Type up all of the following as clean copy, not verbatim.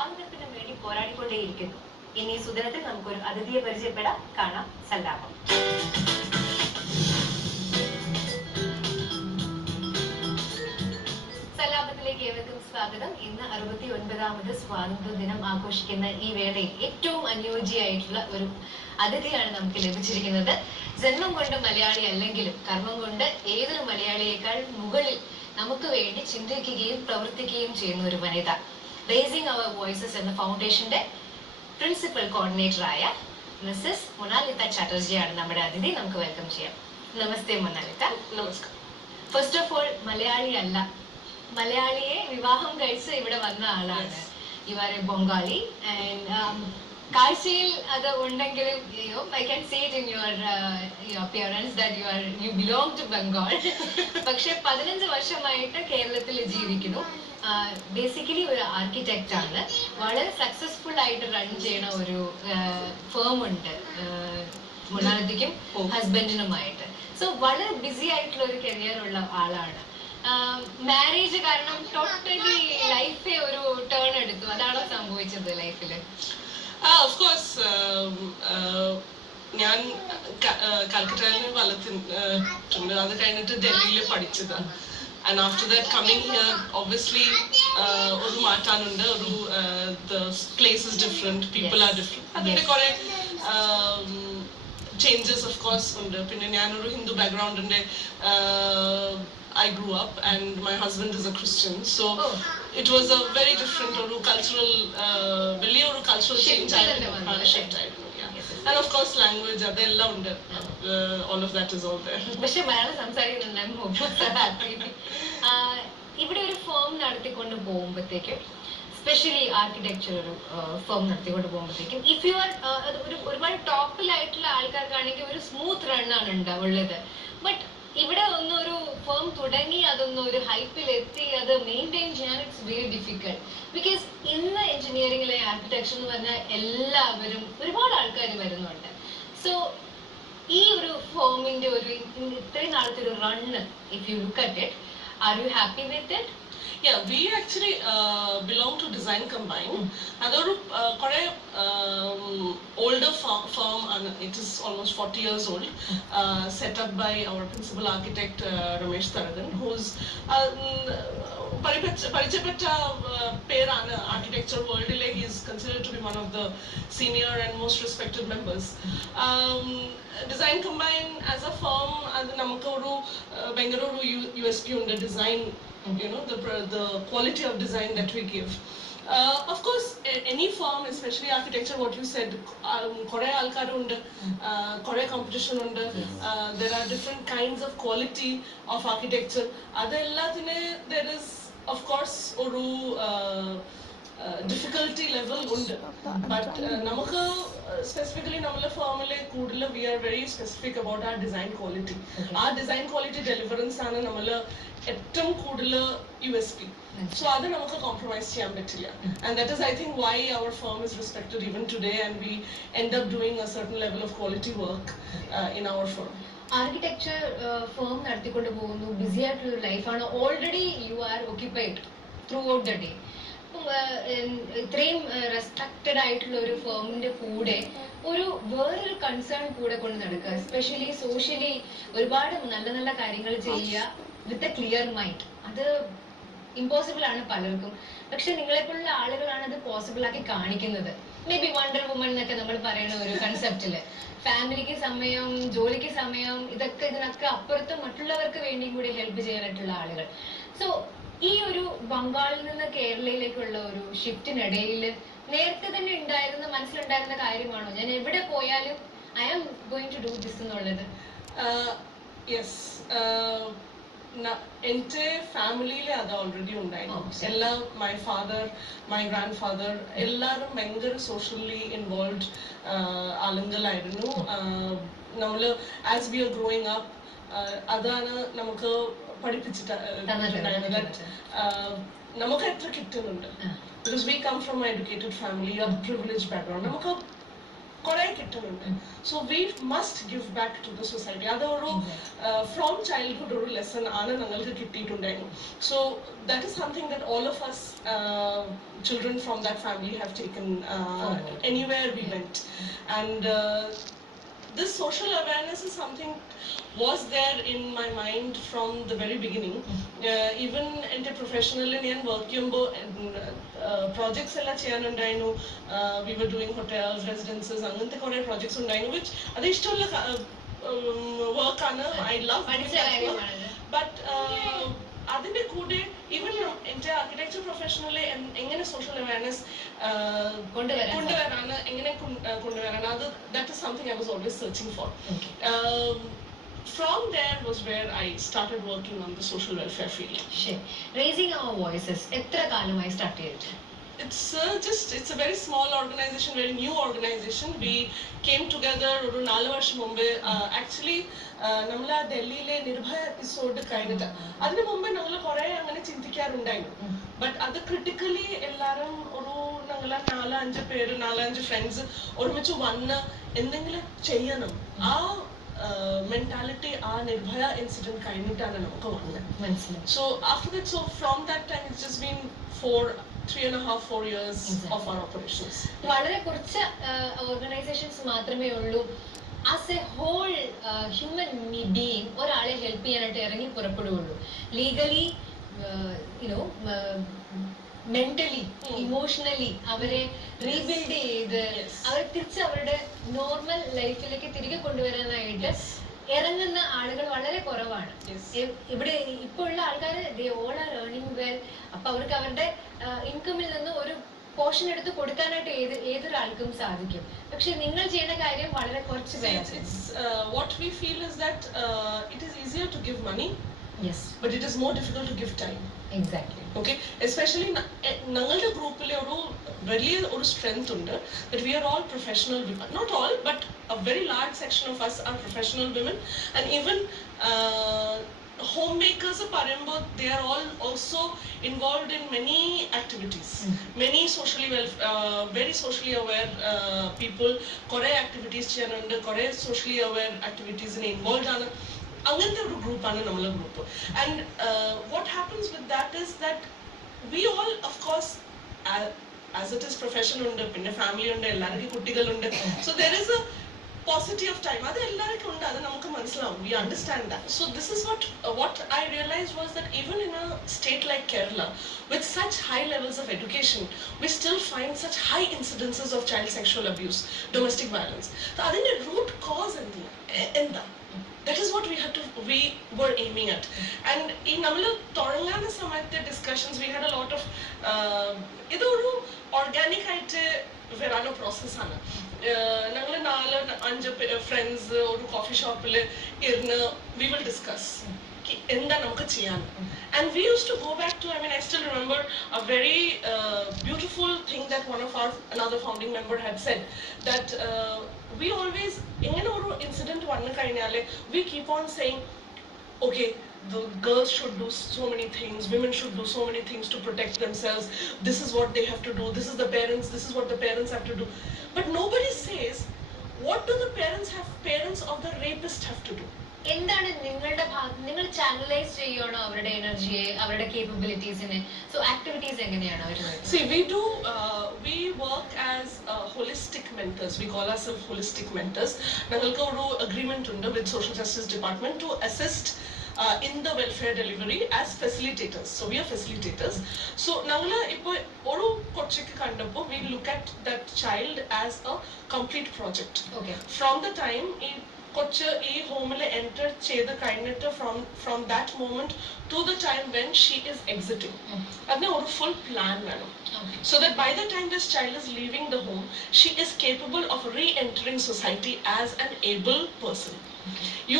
സ്വാതന്ത്ര്യത്തിന് വേണ്ടി പോരാടിക്കൊണ്ടേയിരിക്കുന്നു. ഇനി സുദിനത്തിൽ നമുക്കൊരു അതിഥിയെ പരിചയപ്പെടാം. കാണാം സല്ലാപം. സല്ലാപത്തിലേക്ക് ഏവർക്കും സ്വാഗതം. ഇന്ന് 69ാമത് സ്വാതന്ത്ര്യ ദിനം ആഘോഷിക്കുന്ന ഈ വേളയിൽ ഏറ്റവും അനുയോജ്യമായിട്ടുള്ള ഒരു അതിഥിയാണ് നമുക്ക് ലഭിച്ചിരിക്കുന്നത്. ജന്മം കൊണ്ട് മലയാളി അല്ലെങ്കിലും കർമ്മം കൊണ്ട് ഏതൊരു മലയാളിയേക്കാൾ മുകളിൽ നമുക്ക് വേണ്ടി ചിന്തിക്കുകയും പ്രവർത്തിക്കുകയും ചെയ്യുന്ന ഒരു വനിത. റേസിംഗ് അവർ വോയിസസ് എന്ന ഫൗണ്ടേഷന്റെ പ്രിൻസിപ്പൽ കോർഡിനേറ്ററായ മിസ്സസ് മൊണാലിത്ത ചാറ്റർജി ആണ് നമ്മുടെ അതിഥി. നമുക്ക് വെൽക്കം ചെയ്യാം. നമസ്തേ മൊണാലിത്ത. നമസ്കാരം. ഫസ്റ്റ് ഓഫ് ഓൾ, മലയാളി അല്ല, മലയാളിയെ വിവാഹം കഴിച്ച് ഇവിടെ വന്ന ആളാണ്. You are a Bengali and കാഴ്ചയിൽ അത് ഉണ്ടെങ്കിലും I can see it in your appearance that you belong to Bengal. പക്ഷെ 15 വർഷമായിട്ട് കേരളത്തിൽ ജീവിക്കുന്നു. ബേസിക്കലി ഒരു ആർക്കിടെക്റ്റ് ആണ്. വളരെ സക്സസ്ഫുൾ ആയിട്ട് റൺ ചെയ്യണ ഒരു ഫേം ഉണ്ട് മൊണാലിത്തയ്ക്കും ഹസ്ബൻഡിനുമായിട്ട്. സോ വളരെ ബിസി ആയിട്ടുള്ള ഒരു കരിയർ ഉള്ള ആളാണ്. മാരേജ് കാരണം ടോട്ടലി ലൈഫേ ഒരു ടേൺ എടുത്തു. അതാണോ സംഭവിച്ചത് ലൈഫില്? Of course. ഞാൻ കൽക്കട്ടയിൽ വളർത്തിട്ടുണ്ട്. അത് കഴിഞ്ഞിട്ട് ഡൽഹിയിൽ പഠിച്ചതാണ്. And after that coming here obviously ഒരു മാറ്റാനുണ്ട്. ഒരു the place is different, people are different. അതിന്റെ കുറെ ചേഞ്ചസ് ഓഫ് കോഴ്സ് ഉണ്ട്. പിന്നെ ഞാനൊരു Hindu ബാക്ക്ഗ്രൗണ്ടിന്റെ I grew up and my husband is a Christian, so it was a very different cultural change. Shift, and of course language adella undu, all of that is all there. പക്ഷേ മലയാളം സംസാരിക്കുന്നുണ്ടായിരുന്നു. ഇവിടെ ഒരു firm നടത്തിക്കൊണ്ട് പോകുമ്പോഴത്തേക്കും, specially architecture ഒരു firm നടത്തിക്കൊണ്ട് പോകുമ്പോഴത്തേക്കും, if you are ഒരുപാട് ടോപ്പിലായിട്ടുള്ള ആൾക്കാർക്കാണെങ്കിൽ ഒരു സ്മൂത്ത് റൺ ആണ് ഉള്ളത്. ബട്ട് ഇവിടെ ഒന്നൊരു ഫേം തുടങ്ങി അതൊന്നൊരു ഹൈപ്പിൽ എത്തി അത് മെയിൻറ്റെയിൻ ചെയ്യാൻ ഇറ്റ്സ് വെരി ഡിഫിക്കൽട്ട്. ബിക്കോസ് ഇന്ന് എഞ്ചിനീയറിംഗിലെ ആർക്കിടെക്ചർ എന്ന് പറഞ്ഞാൽ എല്ലാവരും ഒരുപാട് ആൾക്കാർ വരുന്നുണ്ട്. സോ ഈ ഒരു ഫേമിന്റെ ഒരു ഇത്രയും നാളത്തെ ഒരു run, if you look at it, are you happy with it? Yeah, we actually belong to Design Combine. Adoru kore older firm, and it is almost 40 years old, set up by our principal architect Ramesh Taragan, who's parichapetta perana architecture world ile. He is considered to be one of the senior and most respected members. Design Combine as a firm, adu namukku oru Bengaluru USP unde design, you know, the quality of design that we give. Of course, any firm, especially architecture, what you said, kore alkaru undu, kore competition undu. There are different kinds of quality of architecture. Adellathine there is of course oru difficulty level undu. But namukku specifically nammala firmile koodula we are very specific about our design quality. Our design quality deliverance aanu nammala ettum koodula USP. So adu namukku compromise cheyan pattilla. And that is, I think, why our firm is respected even today, and we end up doing a certain level of quality work in our firm. Architecture firm നടത്തിക്കൊണ്ട് പോകുന്നു, BC ആയിട്ടുള്ള ലൈഫാണ്. Already you are occupied through out the day. ഇത്രയും respected ആയിട്ടുള്ള ഒരു ഫേമിന്റെ കൂടെ വേറൊരു concern കൂടെ കൊണ്ട് നടക്കുക, എസ്പെഷ്യലി സോഷ്യലി ഒരുപാട് നല്ല നല്ല കാര്യങ്ങൾ ചെയ്യുക വിത്ത് എ ക്ലിയർ മൈൻഡ്. അത് ഇമ്പോസിബിൾ ആണ് പലർക്കും. പക്ഷെ നിങ്ങളെപ്പോലുള്ള ആളുകളാണ് അത് പോസിബിൾ ആക്കി കാണിക്കുന്നത്. മേ ബി വണ്ടർ വുമൺ എന്നൊക്കെ നമ്മൾ പറയുന്ന ഒരു കൺസെപ്റ്റില് ഫാമിലിക്ക് സമയം, ജോലിക്ക് സമയം, ഇതിനൊക്കെ അപ്പുറത്ത് മറ്റുള്ളവർക്ക് വേണ്ടിയും കൂടി ഹെൽപ്പ് ചെയ്യാനായിട്ടുള്ള ആളുകൾ. സോ ഈ ഒരു ബംഗാളിൽ നിന്ന് കേരളയിലേക്കുള്ള ഒരു ഷിഫ്റ്റിനിടയിൽ നേരത്തെ തന്നെ മനസ്സിലുണ്ടായിരുന്ന കാര്യമാണോ, ഞാൻ എവിടെ പോയാലും I am going to do this എന്നുള്ളത്? യെസ്, എന്റെ ഫാമിലിയിലെ അത് ഓൾറെഡി ഉണ്ടായിരുന്നു. എല്ലാം my father, my grandfather എല്ലാവരും ഭയങ്കര സോഷ്യലി ഇൻവോൾവ് ആളുകളായിരുന്നു. നമ്മള് as we are growing up അതാണ് നമുക്ക് പഠിപ്പിച്ചിട്ട് നമുക്ക് എത്ര കിട്ടുന്നുണ്ട്. Because we come from an educated family, a privileged background. നമുക്ക് കുറെ കിട്ടുന്നുണ്ട്. So we must give back to the society. അതൊരു ഫ്രോം ചൈൽഡ്ഹുഡ് ഒരു ലെസൺ ആണ് ഞങ്ങൾക്ക് കിട്ടിയിട്ടുണ്ടായിരുന്നു. So that is something that all of us children from that family have taken anywhere we went. And this social awareness is something was there in my mind from the very beginning. Even എൻ്റെ പ്രൊഫഷണലിൽ ഞാൻ work ചെയ്യുമ്പോൾ projects എല്ലാം ചെയ്യാനുണ്ടായിരുന്നു. We were doing hotels, residences, അങ്ങനത്തെ കുറെ projects ഉണ്ടായിരുന്നു. Which അത് ഇഷ്ടമുള്ള വർക്കാണ്. I love. ബട്ട് അതിന്റെ കൂടെ ഈവൻ എൻ്റെ ആർക്കിടെക്ചർ പ്രൊഫഷണലിൽ എങ്ങനെ സോഷ്യൽ അവയർനെസ് കൊണ്ടുവരാണ്, എങ്ങനെ കൊണ്ടുവരാണ്, അത് that is something I was always searching for. From there was where I started working on the social welfare field. Sure. Raising our voices, എത്ര കാലമായി start ചെയ്തിട്ട്? It's a very small organization, very new organization. We came together ഒരു 4 വർഷം മുമ്പ്. Actually നമ്മൾ ഡൽഹിയിലെ Nirbhaya episode കഴിഞ്ഞിട്ട് അതിന് മുമ്പ് ഞങ്ങൾ കുറെ അങ്ങനെ ചിന്തിക്കാറുണ്ടായിരുന്നു. ബട്ട് അത് ക്രിട്ടിക്കലി എല്ലാവരും ഒരു ഞങ്ങൾ 4-5 പേര് 4-5 ഫ്രണ്ട്സ് ഒരുമിച്ച് വന്ന് എന്തെങ്കിലും ചെയ്യണം. ആ mentality ആ നിർഭയ ഇൻസിഡന്റ് കഴിഞ്ഞിട്ടാണ് നമുക്ക് വന്നത്. മനസ്സിലായി. So after that, so from that time it's just been 3.5-4 years of our operations. വളരെ കുറച്ച് ഓർഗനൈസേഷൻസ് മാത്രമേ ഉള്ളൂ as a whole human being ഒരാളെ ഹെൽപ്പ് ചെയ്യാനായിട്ട് ഇറങ്ങി പുറപ്പെടുകയുള്ളൂ. ലീഗലി യുനോ മെന്റലി ഇമോഷണലി അവരെ റീബിൽഡ് ചെയ്ത് അവരെ തിരിച്ച് അവരുടെ നോർമൽ ലൈഫിലേക്ക് തിരികെ കൊണ്ടുവരാനായിട്ട് ഇറങ്ങുന്ന ആളുകൾ വളരെ കുറവാണ്. ഇവിടെ ഇപ്പോൾ ഉള്ള ആൾക്കാർ they all are earning well. അപ്പൊ അവർക്ക് അവരുടെ ഇൻകമിൽ നിന്ന് ഒരു പോർഷൻ എടുത്ത് കൊടുക്കാനായിട്ട് ഏതൊരാൾക്കും സാധിക്കും. പക്ഷെ നിങ്ങൾ ചെയ്യുന്ന കാര്യം വളരെ കുറച്ച് പേര്. What we feel is that it is easier to give money. Yes. But it is more difficult to give time. Exactly. Okay. Especially ഞങ്ങളുടെ ഗ്രൂപ്പിലെ ഒരു വലിയ ഒരു സ്ട്രെങ്ത് ഉണ്ട് that we are all professional women. Not all, but a very large section of us are professional women. And even homemakers പറയുമ്പോൾ they are all also involved in many activities. Many socially very socially aware people കുറെ activities ചെയ്യാനുണ്ട്. കുറെ socially aware activities involved ആണ്. അങ്ങനത്തെ ഒരു ഗ്രൂപ്പാണ് നമ്മളെ group. And what happens with that is that we all of course as it is profession ഉണ്ട്, പിന്നെ ഫാമിലി ഉണ്ട്, എല്ലാവർക്കും കുട്ടികളുണ്ട്. So there is A paucity of time. അത് എല്ലാവർക്കും ഉണ്ട്, അത് നമുക്ക് മനസ്സിലാവും. We understand that. So this is what I realized was that even in a state like Kerala with such high levels of education, we still find such high incidences of child sexual abuse, domestic violence. So അതിന്റെ root cause എന്താ? That is what we were aiming at. And in നമ്മൾ തുടങ്ങുന്ന സമയത്തെ discussions we had a lot of ഇതൊരു organic ആയിട്ട് വരാനോ പ്രോസസ്സാണ്. ഞങ്ങൾ 4-5 ഫ്രണ്ട്സ് ഒരു കോഫി ഷോപ്പിൽ ഇരുന്ന് we will discuss എന്താ നമുക്ക് ചെയ്യാൻ. And we used to go back to, I mean, I still remember a very beautiful thing that another founding member had said, that we always, ഇങ്ങനെ ഒരു ഇൻസിഡന്റ് വന്നു കഴിഞ്ഞാല് we keep on saying, okay, the girls should do so many things, women should do so many things to protect themselves, this is what they have to do, this is what the parents have to do. But nobody says, what do the parents of the rapist have to do? എന്താണ് നിങ്ങളുടെ നിങ്ങൾ channelise ചെയ്യണോ അവരുടെ എനർജിയെ, അവരുടെ കേപ്പബിലിറ്റീസിനെ? So activities എങ്ങനെയാണ് അവർ? See, we work as holistic mentors. We call ourselves holistic mentors. ഞങ്ങൾക്ക് ഒരു agreement ഉണ്ട് with Social Justice Department to assist in the welfare delivery as facilitators. So we are facilitators. So ഞങ്ങൾ ഇപ്പോൾ ഒരു കൊച്ചിക്ക് കണ്ടപ്പോൾ we look at that child as a complete project. Okay. From the time കൊച്ച് ഈ ഹോമിൽ enter ചെയ്ത് കഴിഞ്ഞിട്ട് from that moment to the time when she is exiting, അതിന് ഒരു ഫുൾ പ്ലാൻ വേണം. So that by the time this child is leaving the home, she is capable of re-entering society as an able person.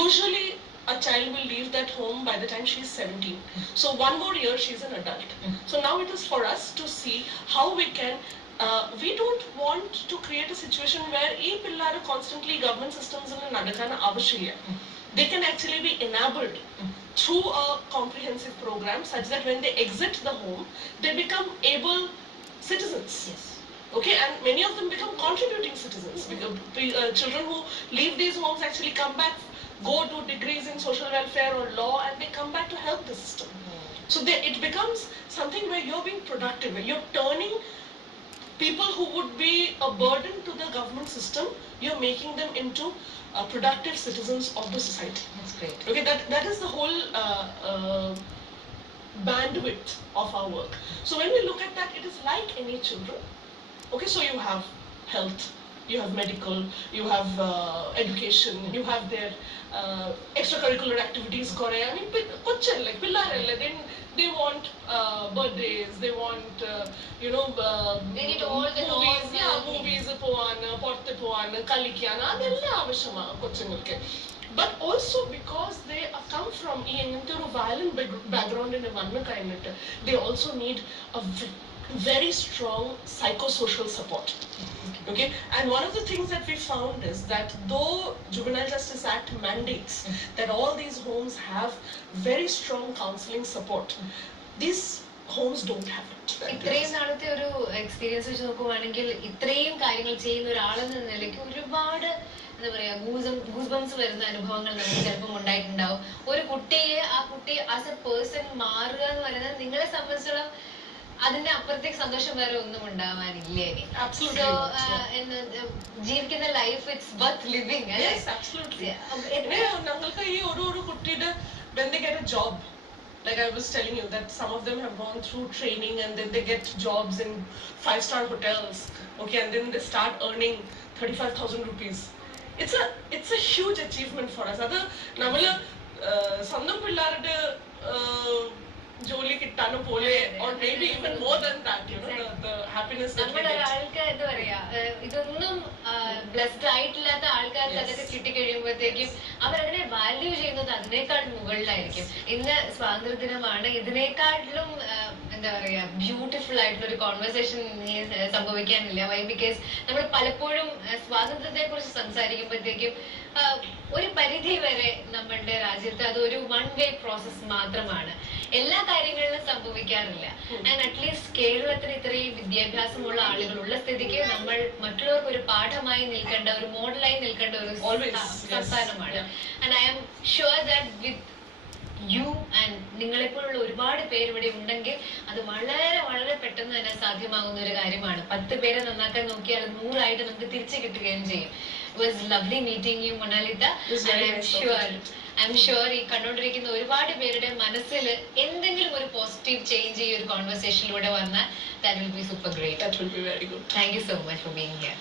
Usually a child will leave that home by the time she is 17. So one more year she is an adult. So now it is for us to see how we can we don't want to create a situation where ee pillaru constantly government systems in nadakana avashyam. They can actually be enabled through a comprehensive program such that when they exit the home they become able citizens. Yes. Okay, and many of them become contributing citizens. Children who leave these homes actually come back, go do degrees in social welfare or law, and they come back to help the system. So it becomes something where you're being productive, where you're turning people who would be a burden to the government system, you're making them into productive citizens of the society. That's great. Okay, that is the whole bandwidth of our work. So when we look at that, it is like any children. Okay, so you have health, you have medical, you have education, you have their extracurricular activities. I mean, like then they want birthdays, they want They need all the movies, normal movies kalikyan, adella avashyama kochungalke. But also because they come from a violent background in a they also need a very strong psychosocial support. Okay, and one of the things that we found is that though Juvenile Justice Act mandates that all these homes have very strong counseling support, these homes don't have it. ഇത്രയും നാളത്തെ ഒരു experience വെച്ച് നോക്കുവാണെങ്കിൽ ഇത്രയും കാര്യങ്ങൾ ചെയ്യുന്ന ഒരാളെന്ന നിലയ്ക്ക് ഒരുപാട് എന്താ പറയാ ഗൂസ്ബംസ് വരുന്ന അനുഭവങ്ങൾ നമുക്ക് ചിലപ്പം ഉണ്ടായിട്ടുണ്ടാവും. ഒരു കുട്ടിയെ ആ കുട്ടി ആസ് എ പേഴ്സൺ മാറുക എന്ന് പറയുന്നത് നിങ്ങളെ സംബന്ധിച്ചോളം അതിന്റെ അപ്പുറത്തേക്ക് സന്തോഷം വേറെ ഒന്നും ഉണ്ടാവാനില്ലേ? ജീവിക്കുന്ന ലൈഫ് ഇറ്റ്സ് വർത്ത് ലിവിങ്. ഞങ്ങൾക്ക് ഈ ഒരു കുട്ടിയുടെ when they get a job, like I was telling you that some of them have gone through training and then they get jobs in 5-star hotels, okay, and then they start earning 35,000 rupees. It's a huge achievement for us. Adu namala സ്വന്തം പിള്ളേരുടെ ജോലി കിട്ടാനും പോലെ or maybe even more than that, you know, the happiness that we get. ആൾക്ക് എന്താ പറയാ ഇതൊന്നും blessed ആയിട്ടില്ലാത്ത ആൾക്കാർക്ക് അതൊക്കെ കിട്ടിക്കഴിയുമ്പോഴത്തേക്കും അവരതിനെ വാല്യൂ ചെയ്യുന്നത് അതിനേക്കാൾ മുകളിലായിരിക്കും. ഇന്ന് സ്വാതന്ത്ര്യദിനമാണ്, ഇതിനേക്കാട്ടിലും എന്താ പറയാ ബ്യൂട്ടിഫുൾ ആയിട്ടുള്ള ഒരു കോൺവെർസേഷൻ സംഭവിക്കാനില്ല. വൈ? ബിക്കോസ് നമ്മൾ പലപ്പോഴും സ്വാതന്ത്ര്യത്തെ കുറിച്ച് സംസാരിക്കുമ്പോഴത്തേക്കും ഒരു പരിധി വരെ നമ്മളുടെ രാജ്യത്ത് അതൊരു വൺ വേ പ്രോസസ് മാത്രമാണ്, എല്ലാ കാര്യങ്ങളിലും സംഭവിക്കാറില്ല. ആൻഡ് അറ്റ്ലീസ്റ്റ് കേരളത്തിൽ ഇത്രയും വിദ്യാഭ്യാസമുള്ള ആളുകളുള്ള സ്ഥിതിക്ക് നമ്മൾ മറ്റുള്ളവർക്ക് ഒരു പാഠമായി നിൽക്കേണ്ട, ഒരു മോഡലായി നിൽക്കേണ്ട ഒരു സംസ്ഥാനമാണ്. And I am sure that with you and നിങ്ങളെപ്പോലുള്ള ഒരുപാട് പേര് ഇവിടെ ഉണ്ടെങ്കിൽ അത് വളരെ വളരെ പെട്ടെന്ന് തന്നെ സാധ്യമാകുന്ന ഒരു കാര്യമാണ്. 10 പേരെ നന്നാക്കാൻ നോക്കിയാൽ 100 നമുക്ക് തിരിച്ചു കിട്ടുകയും ചെയ്യും. It was lovely meeting you, Monolita. I'm sure ഈ കണ്ടോണ്ടിരിക്കുന്ന ഒരുപാട് പേരുടെ മനസ്സിൽ എന്തെങ്കിലും ഒരു പോസിറ്റീവ് ചേഞ്ച് ഈ ഒരു കോൺവെർസേഷനിലൂടെ വന്നാൽ that will be super great. That will be very good. Thank you so much for being here.